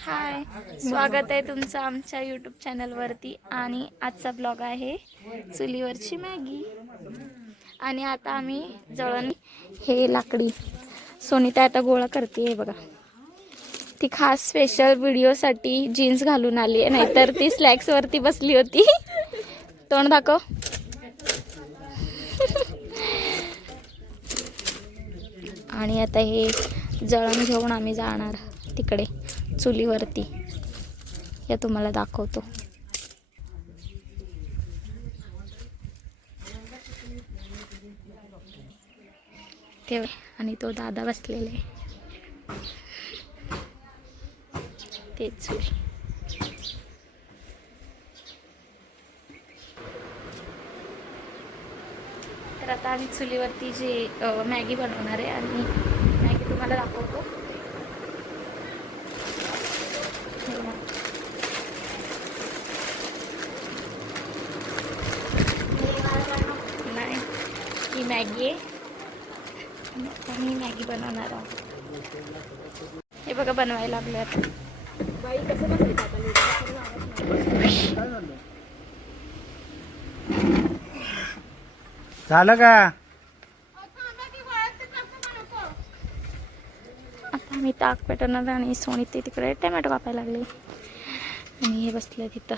हाय, स्वागत आहे तुमचं आमच्या यूट्यूब चॅनलवरती. आणि आजचा ब्लॉग आहे चुलीवरची मॅगी. आणि आता आम्ही जळण हे लाकडी सोनीता आता गोळा करते आहे बघा. ती खास स्पेशल व्हिडिओसाठी जीन्स घालून आली आहे, नाहीतर ती स्लॅक्सवरती बसली होती. तोंड दाखव. आणि आता हे जळण घेऊन आम्ही जाणार तिकडे चुलीवरती. या तुम्हाला दाखवतो. ते आणि तो दादा बसलेले तेच चुली. तर आता आम्ही चुलीवरती जी मॅगी बनवणार आहे आणि मॅगी तुम्हाला दाखवतो. नाही, ही मॅगी आहे. आम्ही मॅगी बनवणार आहोत. हे बघा बनवायला लागले आता. बाई कसं बसायचं झालं का? आता मी ताक पेटवणार आणि सोनी ते तिकडे टोमॅटो कापायला लागले आणि हे बसले तिथं.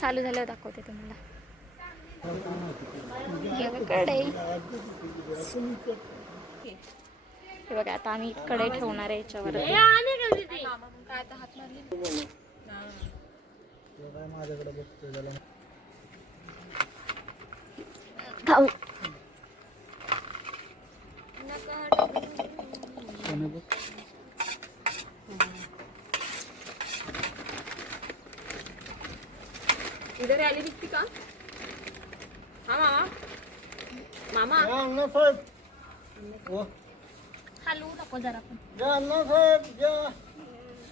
चालू झाल्यावर दाखवते तुम्हाला. कढई हे बघा. आता आम्ही कढई ठेवणार आहे याच्यावर. खाऊ इधर आली दिसती का? हा मामा हलवू नको जरा पण.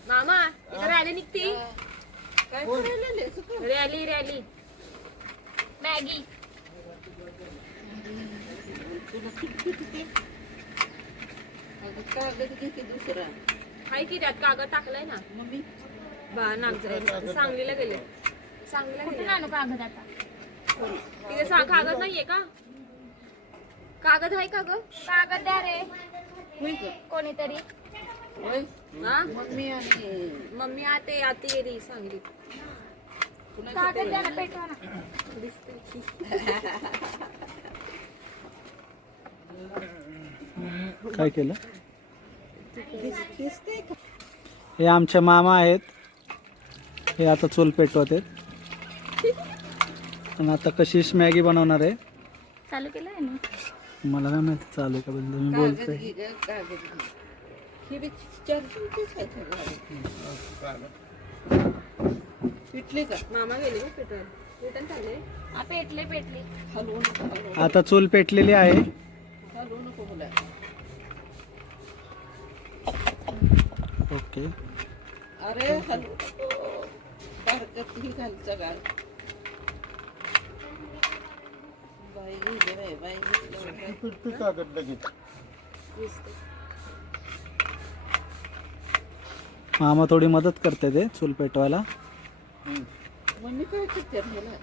मामा इधर आली निघती. रॅली रॅली मॅगी हाय की त्यात कागद टाकलाय ना. बा नागजरा सांगलीला गेले. सांगलीला कुठून गेले आणू कागद आता? तिथे कागद नाहीये का? कागद आहे का ग? कागद द्या रे कोणीतरी. हा मम्मी आते येरी सांगली. कागद द्या ना, पेटवा ना. काय केलं? हे आमचे मामा आहेत. हे आता चूल पेटवत आहेत. आणि आता कशीच मॅगी बनवणार आहे. चालू केलं आहे ना. मला काय माहिती चालू आहे का बंद. मी बोलतोय. पिटली का? मामा गेले पेटवायला. रिटर्न चालले. पेटले. आता चूल पेटलेली आहे. ओके. अरे बरकत ही घालचं गाल बाई रे बाई मामा थोडी मदत करते ते चूल पेटवायला. मम्मी काय करते मला?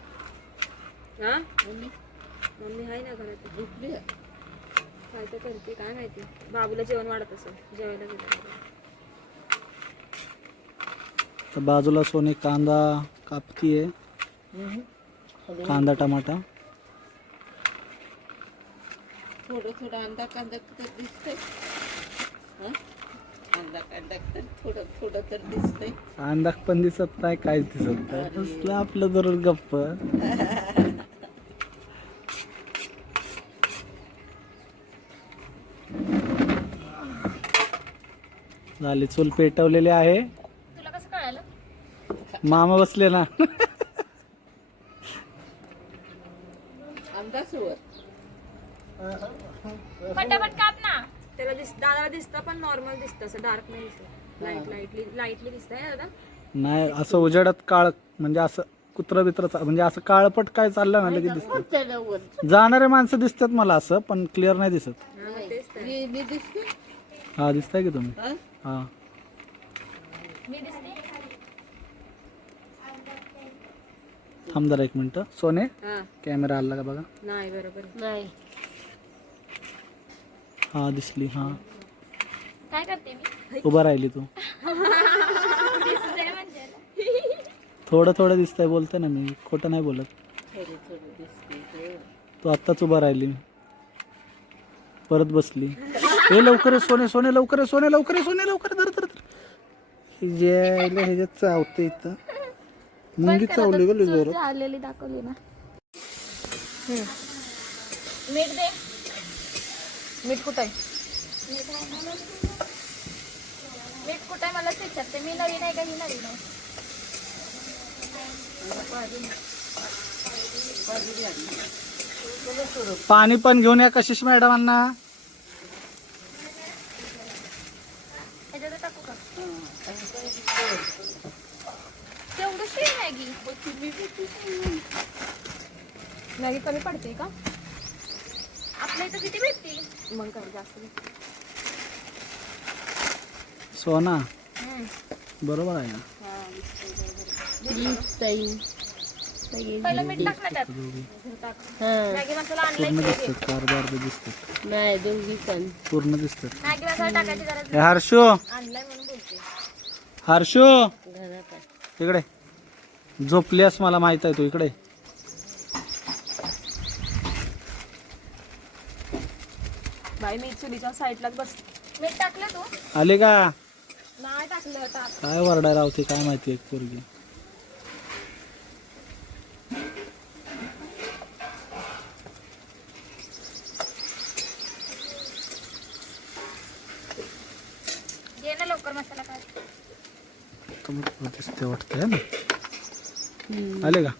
हा मम्मी आहे ना घरात. झोपली काय तर करते काय माहिती. बाबूला जेवण वाढत असं जेवायला गेलं. तर बाजूला सोनी कांदा कापतीये. कांदा टमाटा. थोडं अंदा कांदा तर दिसतंय. अंदा कांदा तर थोडं तर दिसतंय. कांदा पण दिसत नाही, काहीच दिसत नाही. कसलं आपलं जरूर गप्प. झाली चूल पेटवलेली आहे. तुला कसं कळालं? मामा बसले ना. अंदाजवर फटाफट काप ना. त्याला दादाला दिसतं पण नॉर्मल दिसतं असं डार्क नाही दिसत. लाईटली दिसतंय ना दादा. नाही असं उजेडात काळ म्हणजे असं कुत्रा बित्रा म्हणजे असं काळपट काय चाललं ना लगेच दिसतं. त्याला वर जाणारे माणसं दिसतात मला असं, पण क्लिअर नाही दिसत. मी दिसते हा दिसताय की तुम्ही? हा? हा मी दिसते. थांब जरा 1 मिनिट. सोने हा कॅमेरा आला का बघा. नाही बरोबर नाही हा दिसली. हा काय करते मी? उभा राहिली तू. दिसते म्हणजे. थोडं थोडं दिसतंय बोलते ना मी, खोटं नाही बोलत. थोडं थोडं दिसते तू आत्ताच उभा राहिली, परत बसली. हे लवकर आहे सोने, सोने लवकर आहे, सोने लवकर आहे, सोने लवकर धर धर धर. ह्याच्यात चावते इथं. मुंगी चावली ग जोरात. आलेली दाखवली ना. मीठ दे. मीठ कुठं आहे? मीठ कुठे मला विचारते. मी नवीन आहे का ही नवीन आहे? पाणी पण घेऊन या कशिश मॅडमांना. ह्याच्यात टाकू का? तेवढीशी आहे मॅगी. मॅगी कमी पडते का? आपल्या इथं किती भेटते? मग काय जास्त नाही. सोना बरोबर आहे ना. पहिलं मीठ टाक ना त्यात. मॅगी मसाला आणलाय पूर्ण की घे. दिसतात, अर्धे दिसतात. नाही दोघी पण पूर्ण दिसतात. मॅगी मसाला टाकायची गरज हे हर्षू, आणलाय म्हणून बोलते. हर्षू घरात आहे. इकडे झोपलीस, मला माहित आहे तू इकडे. बाई मी चुलीच्या साईडलाच बस. मीठ टाकलं तू? आले का? नाही टाकलं आता. काय वरडायला होते काय माहिती एक पोरगी. घे ना लवकर मसाला काढ. दिसते वाटतंय ना. आले का?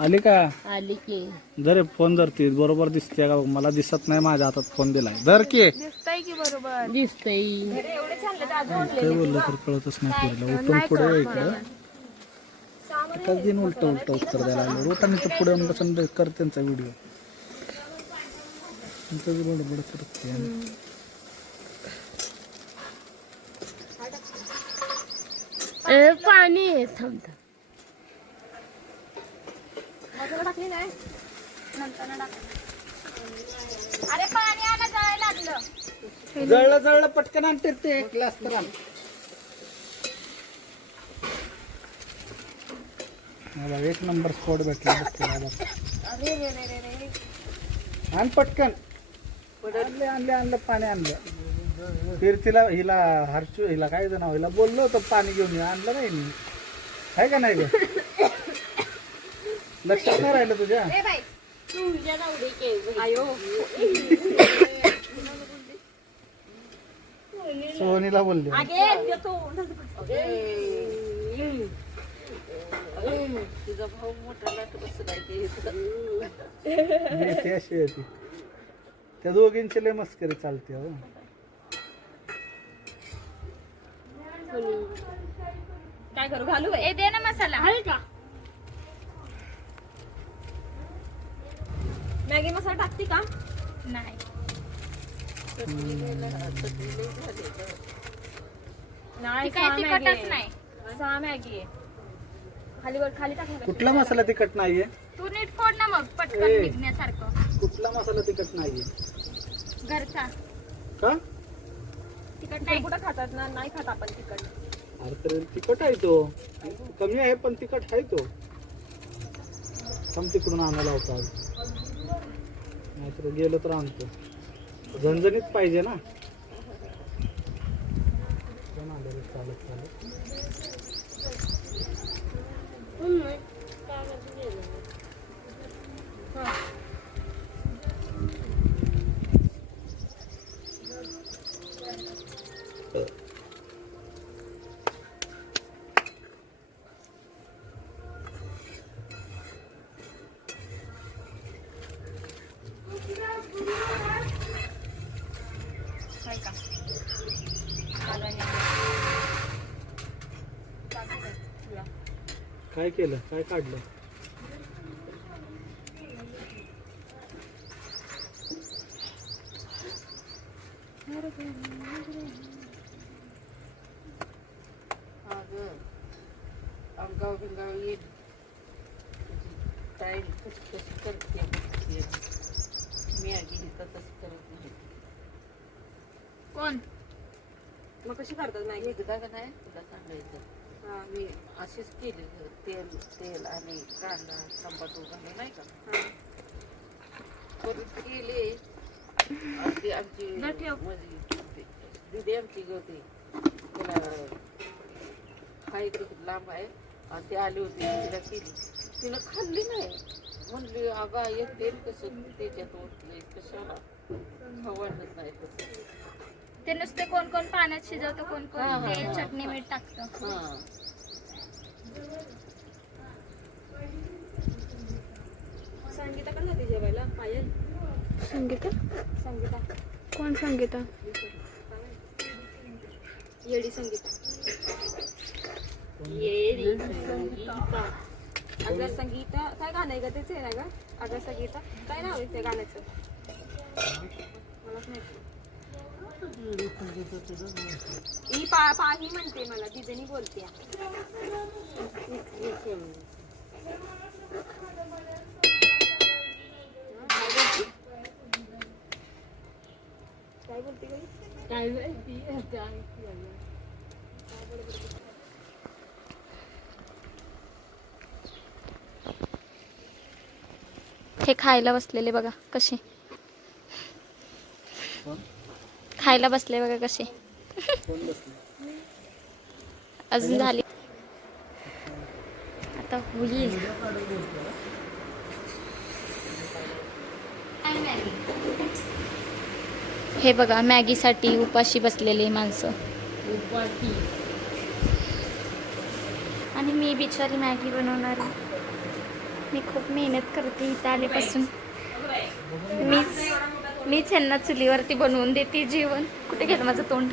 आले का? आली की जरे फोन धरती बरोबर दिसते का? मला दिसत नाही, माझ्या हातात फोन दिलाय. धर की. दिसतंय की बरोबर. दिसतंय. एवढे चालले तर अजून काय बोललं तर कळतच नाही पोरीला. उठून पुढे ये इकडं. एकाच दिन उलट उलट उत्तर द्यायला लागलं. रोटाने तर पुढे बसून कर त्यांचा व्हिडिओ. बडबड करते. पाणी आहे थांबता. मसाला टाकली नाही. नंतर टाक. अरे पाणी आला जायला लागलं. जळलं जळलं पटकन आणते ते एक ग्लास तर आण. मला 1 नंबर स्पॉट भेटला. अरे रे रे रे रे. आण पटकन. आणले आणले आणलं पाणी आणलं. कीर्तीला हिला हर्षू हिला काय नाव हिला बोललो होतं पाणी घेऊन ये, आणलं नाही मी. आहे का नाही ग? लक्षात नाही राहिलं तुझ्या? ए बाई तुझ्या नवरी के आयो सोनीला बोलले. आगे तू. तुझा भाऊ मोठा लाट बसलाय की ती अशी आहे ती. त्या दोघींची लय मस्करी चालते हो. काय करू घालू बाई? ए दे ना मसाला. आहे का? मॅगी मसाला टाकते का? नाही. नाही ती काय तिखटच नाही. 6 मॅगी आहे. खाली वर खाली टाकणार. कुठला मसाला तिखट नाहीये? तू नीट फोड ना मग पटकन ए. निघण्यासारखं. कुठला मसाला तिखट नाहीये? घरचा का? तिखट नाही. कुठं खातात ना? नाही खात आपण तिखट. अरे तर तिखट आहे तो. कमी आहे पण तिखट आहे तो. थांब तिकडून आणायला होता. नाहीतर गेलो तर आणतो. झणझणीत पाहिजे ना. कोण आलं रे चालत चालत? आहे का? काय केलं, काय काढलं? अंगाव बिंगाव येईल टाईम कशी कशी करते मी आधी तर तसं करत नाही. कोण? मग कशी करतात मॅगी? एकदा का नाही तुला सांगायचं मी अशीच केली तेल तेल आणि कांदा टमाटो घालून नाही का परत केले. आणि आमची म्हणजे दिदी आमची गवती त्याला हाय लांब आहे आणि ते आली होती तिला केली तिला खाल्ली नाही. म्हणली अगं एक तेल कसं त्याच्यात ओतलंय कशाला खवडत नाही तसं. ते नुसते कोण कोण पाण्यात शिजवतं, कोण हा, कोण हा, तेल हा. चटणी मीठ टाकतं. हां संगीता पण जाते जेवायला. पायल संगीता? संगीता कोण संगीता? येडी संगीता. येडी संगीता. अगं संगीता काय गाणं आहे का त्याचं आहे ना ग? अगं संगीता काय नाव आहे त्या गाण्याचं? मलाच माहिती. ही पाही म्हणते मला दिदीनी बोलते. काय बोलते गं? काय माहिती हे खायला बसलेले बघा कसे, कोण खायला बसले बघा कसे. कोण बसलं? अजून झाली, आता होईल. हे बघा मॅगीसाठी उपाशी बसलेले माणसं. उपाटी आणि मी बिचारी मॅगी बनवणारी. मी खूप मेहनत करते इथं आल्यापासून. मीच ह्यांना चुलीवरती बनवून देते जेवण. कुठे गेलं माझं तोंड?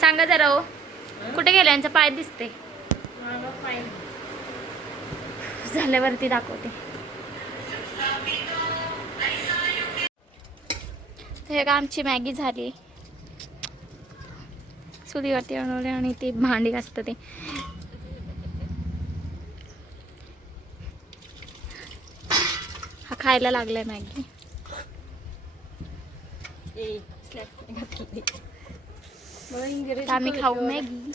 सांगा जरा हो, कुठे गेलं? यांचा पाय दिसते. झाल्यावरती दाखवते. हे का आमची मॅगी झाली. चुलीवरती बनवले आणि ते भांडी असतं ते. हा खायला लागलाय मॅगी. आता आम्ही खाऊ मॅगी.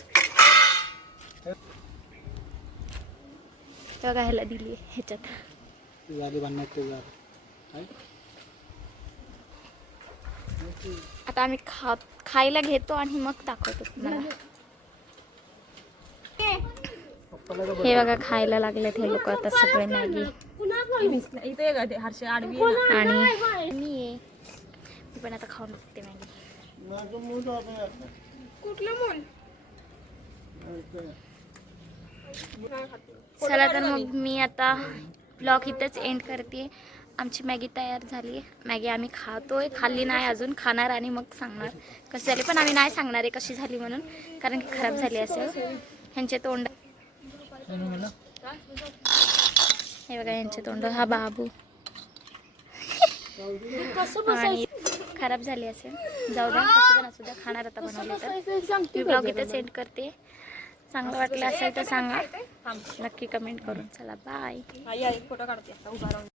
तेव्हा ह्याला दिली ह्याच्यात. झाली भांडण्यात ते झालं. आता आम्ही खायला घेतो आणि मग दाखवतो तुम्हाला. हे बघा खायला लागलेत हे लोक आता सगळे मॅगी. इथे का ते हर्षे आडवी आहे ना. आणि मी पण आता खाऊन बघते मॅगी. कुठलं मूल? चला तर मग मी आता ब्लॉग इथंच एंड करते. आमची मॅगी तयार झाली. मॅगी आम्ही खातोय, खाल्ली नाही अजून, खाणार आणि मग सांगणार कशी झाली. पण आम्ही नाही सांगणार आहे कशी झाली म्हणून, कारण की खराब झाली असेल. ह्यांचे तोंड हे बघा, यांचे तोंड. हा बाबू आणि खराब झाली असेल. जाऊ द्या, कशी पण असू द्या, खाणार आता बनवले तर. मी ब्लॉग इथं सेंड करते. चांगलं वाटलं असेल तर सांगा नक्की कमेंट करून. चला बाय. आई फोटो काढते आता उभा राहून.